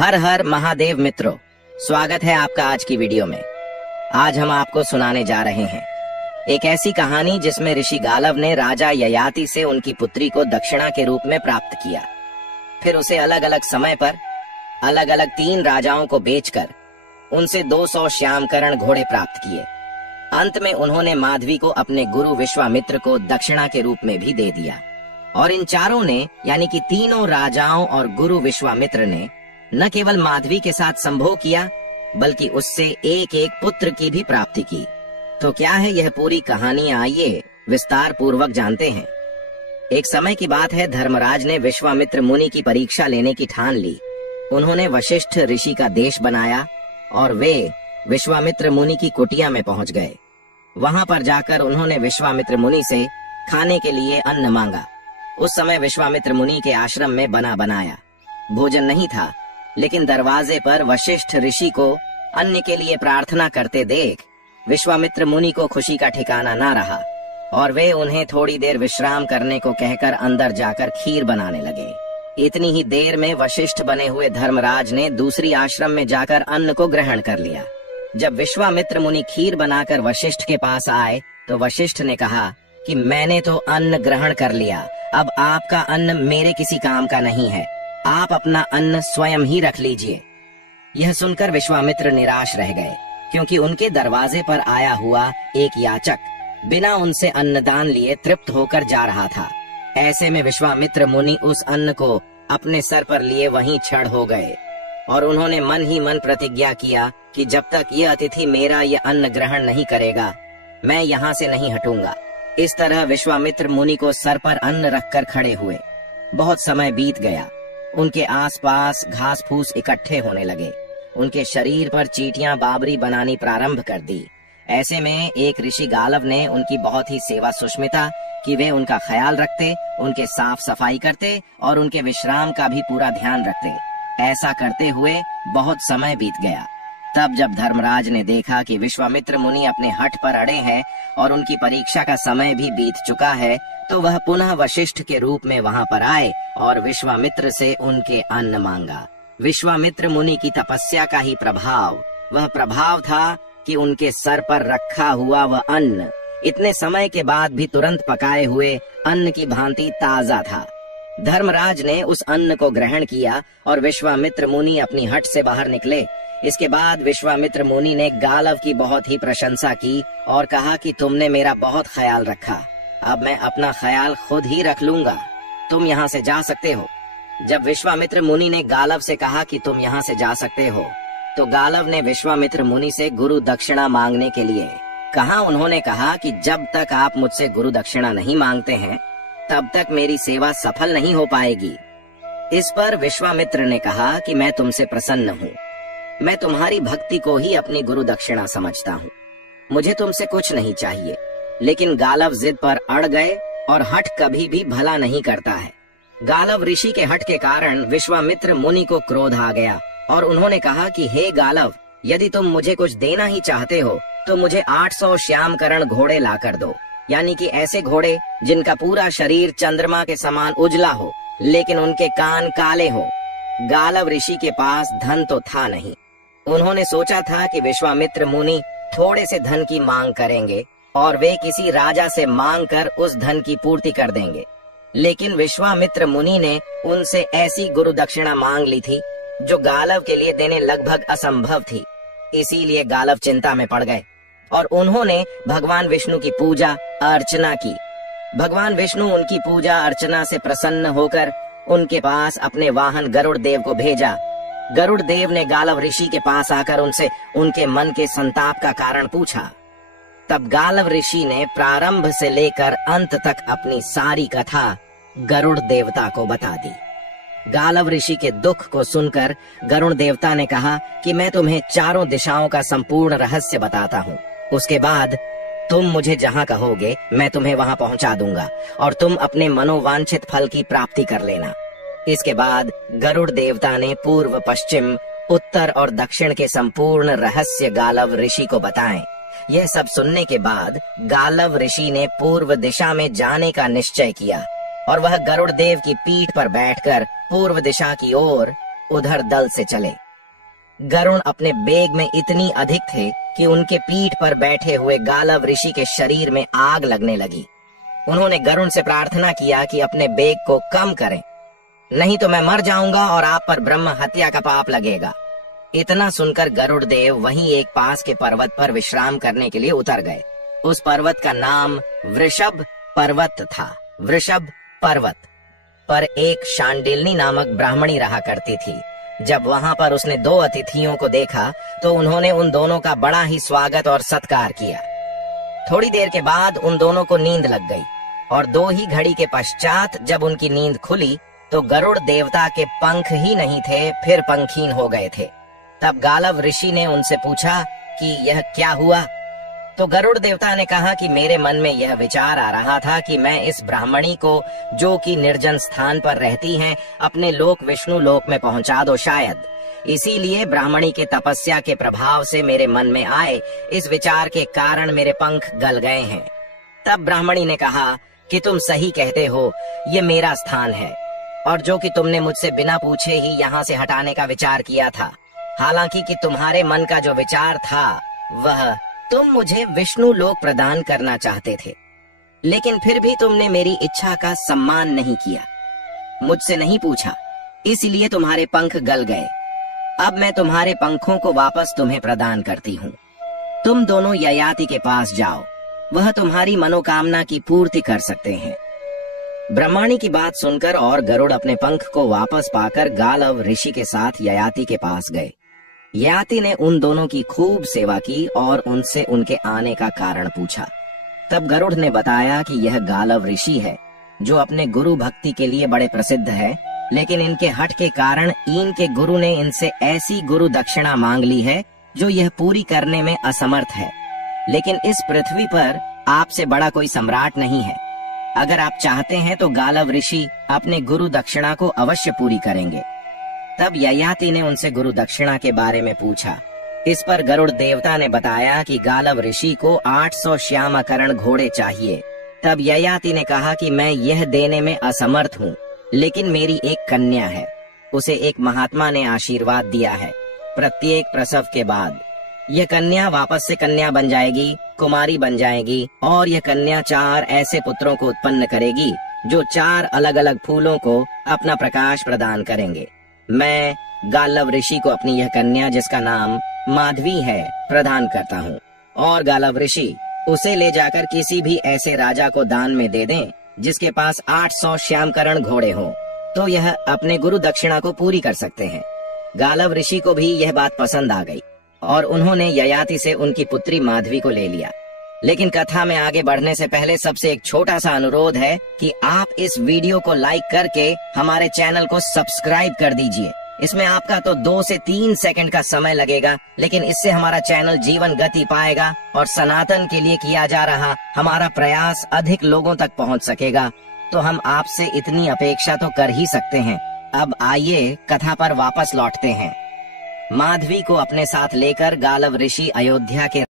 हर हर महादेव मित्रों, स्वागत है आपका आज की वीडियो में। आज हम आपको सुनाने जा रहे हैं एक ऐसी कहानी जिसमें ऋषि गालव ने राजा ययाति से उनकी पुत्री को दक्षिणा के रूप में प्राप्त किया। फिर उसे अलग अलग समय पर अलग अलग 3 राजाओं को बेचकर उनसे 200 श्यामकरण घोड़े प्राप्त किए। अंत में उन्होंने माधवी को अपने गुरु विश्वामित्र को दक्षिणा के रूप में भी दे दिया। और इन चारों ने यानी कि तीनों राजाओं और गुरु विश्वामित्र ने न केवल माधवी के साथ संभोग किया बल्कि उससे एक एक पुत्र की भी प्राप्ति की। तो क्या है यह पूरी कहानी, आइए विस्तार पूर्वक जानते हैं। एक समय की बात है, धर्मराज ने विश्वामित्र मुनि की परीक्षा लेने की ठान ली। उन्होंने वशिष्ठ ऋषि का देश बनाया और वे विश्वामित्र मुनि की कुटिया में पहुंच गए। वहां पर जाकर उन्होंने विश्वामित्र मुनि से खाने के लिए अन्न मांगा। उस समय विश्वामित्र मुनि के आश्रम में बना बनाया भोजन नहीं था, लेकिन दरवाजे पर वशिष्ठ ऋषि को अन्न के लिए प्रार्थना करते देख विश्वामित्र मुनि को खुशी का ठिकाना ना रहा और वे उन्हें थोड़ी देर विश्राम करने को कहकर अंदर जाकर खीर बनाने लगे। इतनी ही देर में वशिष्ठ बने हुए धर्मराज ने दूसरी आश्रम में जाकर अन्न को ग्रहण कर लिया। जब विश्वामित्र मुनि खीर बनाकर वशिष्ठ के पास आए तो वशिष्ठ ने कहा कि मैंने तो अन्न ग्रहण कर लिया, अब आपका अन्न मेरे किसी काम का नहीं है, आप अपना अन्न स्वयं ही रख लीजिए। यह सुनकर विश्वामित्र निराश रह गए, क्योंकि उनके दरवाजे पर आया हुआ एक याचक बिना उनसे अन्नदान लिए तृप्त होकर जा रहा था। ऐसे में विश्वामित्र मुनि उस अन्न को अपने सर पर लिए वहीं क्षण हो गए और उन्होंने मन ही मन प्रतिज्ञा किया कि जब तक यह अतिथि मेरा यह अन्न ग्रहण नहीं करेगा, मैं यहाँ से नहीं हटूंगा। इस तरह विश्वामित्र मुनि को सर पर अन्न रखकर खड़े हुए। बहुत समय बीत गया। उनके आसपास घास फूस इकट्ठे होने लगे। उनके शरीर पर चींटियां बाबरी बनानी प्रारंभ कर दी। ऐसे में एक ऋषि गालव ने उनकी बहुत ही सेवा सुष्मिता कि वे उनका ख्याल रखते, उनके साफ सफाई करते और उनके विश्राम का भी पूरा ध्यान रखते। ऐसा करते हुए बहुत समय बीत गया। तब जब धर्मराज ने देखा कि विश्वामित्र मुनि अपने हठ पर अड़े हैं और उनकी परीक्षा का समय भी बीत चुका है, तो वह पुनः वशिष्ठ के रूप में वहां पर आए और विश्वामित्र से उनके अन्न मांगा। विश्वामित्र मुनि की तपस्या का ही प्रभाव वह प्रभाव था कि उनके सर पर रखा हुआ वह अन्न इतने समय के बाद भी तुरंत पकाए हुए अन्न की भांति ताजा था। धर्मराज ने उस अन्न को ग्रहण किया और विश्वामित्र मुनि अपनी हट से बाहर निकले। इसके बाद विश्वामित्र मुनि ने गालव की बहुत ही प्रशंसा की और कहा कि तुमने मेरा बहुत ख्याल रखा, अब मैं अपना ख्याल खुद ही रख लूंगा, तुम यहाँ से जा सकते हो। जब विश्वामित्र मुनि ने गालव से कहा कि तुम यहाँ से जा सकते हो, तो गालव ने विश्वामित्र मुनि से गुरु दक्षिणा मांगने के लिए कहा। उन्होंने कहा कि जब तक आप मुझसे गुरु दक्षिणा नहीं मांगते हैं, तब तक मेरी सेवा सफल नहीं हो पाएगी। इस पर विश्वामित्र ने कहा कि मैं तुमसे प्रसन्न हूँ, मैं तुम्हारी भक्ति को ही अपनी गुरु दक्षिणा समझता हूँ, मुझे तुमसे कुछ नहीं चाहिए। लेकिन गालव जिद पर अड़ गए और हठ कभी भी भला नहीं करता है। गालव ऋषि के हठ के कारण विश्वामित्र मुनि को क्रोध आ गया और उन्होंने कहा कि हे गालव, यदि तुम मुझे कुछ देना ही चाहते हो तो मुझे 800 श्यामकरण घोड़े ला कर दो, यानी कि ऐसे घोड़े जिनका पूरा शरीर चंद्रमा के समान उजला हो लेकिन उनके कान काले हो। गालव ऋषि के पास धन तो था नहीं। उन्होंने सोचा था कि विश्वामित्र मुनि थोड़े से धन की मांग करेंगे और वे किसी राजा से मांग कर उस धन की पूर्ति कर देंगे, लेकिन विश्वामित्र मुनि ने उनसे ऐसी गुरु दक्षिणा मांग ली थी जो गालव के लिए देने लगभग असंभव थी। इसीलिए गालव चिंता में पड़ गए और उन्होंने भगवान विष्णु की पूजा अर्चना की। भगवान विष्णु उनकी पूजा अर्चना से प्रसन्न होकर उनके पास अपने वाहन गरुड़ देव को भेजा। गरुड़ देव ने गालव ऋषि के पास आकर उनसे उनके मन के संताप का कारण पूछा। तब गालव ऋषि ने प्रारंभ से लेकर अंत तक अपनी सारी कथा गरुड़ देवता को बता दी। गालव ऋषि के दुख को सुनकर गरुड़ देवता ने कहा कि मैं तुम्हें चारों दिशाओं का संपूर्ण रहस्य बताता हूँ। उसके बाद तुम मुझे जहाँ कहोगे मैं तुम्हें वहाँ पहुँचा दूंगा और तुम अपने मनोवांछित फल की प्राप्ति कर लेना। इसके बाद गरुड़ देवता ने पूर्व, पश्चिम, उत्तर और दक्षिण के संपूर्ण रहस्य गालव ऋषि को बताएं। यह सब सुनने के बाद गालव ऋषि ने पूर्व दिशा में जाने का निश्चय किया और वह गरुड़ देव की पीठ पर बैठकर पूर्व दिशा की ओर उधर दल से चले। गरुण अपने बेग में इतनी अधिक थे कि उनके पीठ पर बैठे हुए गालव ऋषि के शरीर में आग लगने लगी। उन्होंने गरुण से प्रार्थना किया कि अपने बेग को कम करें, नहीं तो मैं मर जाऊंगा और आप पर ब्रह्म हत्या का पाप लगेगा। इतना सुनकर गरुड़ देव वहीं एक पास के पर्वत पर विश्राम करने के लिए उतर गए। उस पर्वत का नाम वृषभ पर्वत था। वृषभ पर्वत पर एक शांडिल्नी नामक ब्राह्मणी रहा करती थी। जब वहां पर उसने 2 अतिथियों को देखा तो उन्होंने उन दोनों का बड़ा ही स्वागत और सत्कार किया। थोड़ी देर के बाद उन दोनों को नींद लग गई और 2 ही घड़ी के पश्चात जब उनकी नींद खुली तो गरुड़ देवता के पंख ही नहीं थे, फिर पंखीन हो गए थे। तब गालव ऋषि ने उनसे पूछा कि यह क्या हुआ? तो गरुड़ देवता ने कहा कि मेरे मन में यह विचार आ रहा था कि मैं इस ब्राह्मणी को, जो कि निर्जन स्थान पर रहती हैं, अपने लोक विष्णु लोक में पहुंचा दो शायद। इसीलिए ब्राह्मणी के तपस्या के प्रभाव से मेरे मन में आए इस विचार के कारण मेरे पंख गल गए हैं। तब ब्राह्मणी ने कहा कि तुम सही कहते हो, ये मेरा स्थान है और जो कि तुमने मुझसे बिना पूछे ही यहाँ से हटाने का विचार किया था। हालांकि कि तुम्हारे मन का जो विचार था वह तुम मुझे विष्णु लोक प्रदान करना चाहते थे, लेकिन फिर भी तुमने मेरी इच्छा का सम्मान नहीं किया, मुझसे नहीं पूछा, इसलिए तुम्हारे पंख गल गए। अब मैं तुम्हारे पंखों को वापस तुम्हें प्रदान करती हूँ। तुम दोनों ययाति के पास जाओ, वह तुम्हारी मनोकामना की पूर्ति कर सकते हैं। ब्रह्माणी की बात सुनकर और गरुड़ अपने पंख को वापस पाकर गालव ऋषि के साथ ययाति के पास गए। ययाति ने उन दोनों की खूब सेवा की और उनसे उनके आने का कारण पूछा। तब गरुड़ ने बताया कि यह गालव ऋषि है, जो अपने गुरु भक्ति के लिए बड़े प्रसिद्ध है, लेकिन इनके हठ के कारण इनके गुरु ने इनसे ऐसी गुरु दक्षिणा मांग ली है जो यह पूरी करने में असमर्थ है। लेकिन इस पृथ्वी पर आपसे बड़ा कोई सम्राट नहीं है। अगर आप चाहते हैं तो गालव ऋषि अपने गुरु दक्षिणा को अवश्य पूरी करेंगे। तब ययाति ने उनसे गुरु दक्षिणा के बारे में पूछा। इस पर गरुड़ देवता ने बताया कि गालव ऋषि को 800 श्यामकरण घोड़े चाहिए। तब ययाति ने कहा कि मैं यह देने में असमर्थ हूँ, लेकिन मेरी एक कन्या है, उसे एक महात्मा ने आशीर्वाद दिया है। प्रत्येक प्रसव के बाद यह कन्या वापस से कन्या बन जाएगी, कुमारी बन जाएगी और यह कन्या 4 ऐसे पुत्रों को उत्पन्न करेगी जो 4 अलग अलग फूलों को अपना प्रकाश प्रदान करेंगे। मैं गालव ऋषि को अपनी यह कन्या, जिसका नाम माधवी है, प्रदान करता हूँ और गालव ऋषि उसे ले जाकर किसी भी ऐसे राजा को दान में दे दें जिसके पास 800 श्यामकरण घोड़े हों, तो यह अपने गुरु दक्षिणा को पूरी कर सकते हैं। गालव ऋषि को भी यह बात पसंद आ गई और उन्होंने ययाति से उनकी पुत्री माधवी को ले लिया। लेकिन कथा में आगे बढ़ने से पहले सबसे एक छोटा सा अनुरोध है कि आप इस वीडियो को लाइक करके हमारे चैनल को सब्सक्राइब कर दीजिए। इसमें आपका तो 2 से 3 सेकंड का समय लगेगा, लेकिन इससे हमारा चैनल जीवन गति पाएगा और सनातन के लिए किया जा रहा हमारा प्रयास अधिक लोगों तक पहुंच सकेगा। तो हम आपसे इतनी अपेक्षा तो कर ही सकते हैं। अब आइए कथा पर वापस लौटते हैं। माधवी को अपने साथ लेकर गालव ऋषि अयोध्या के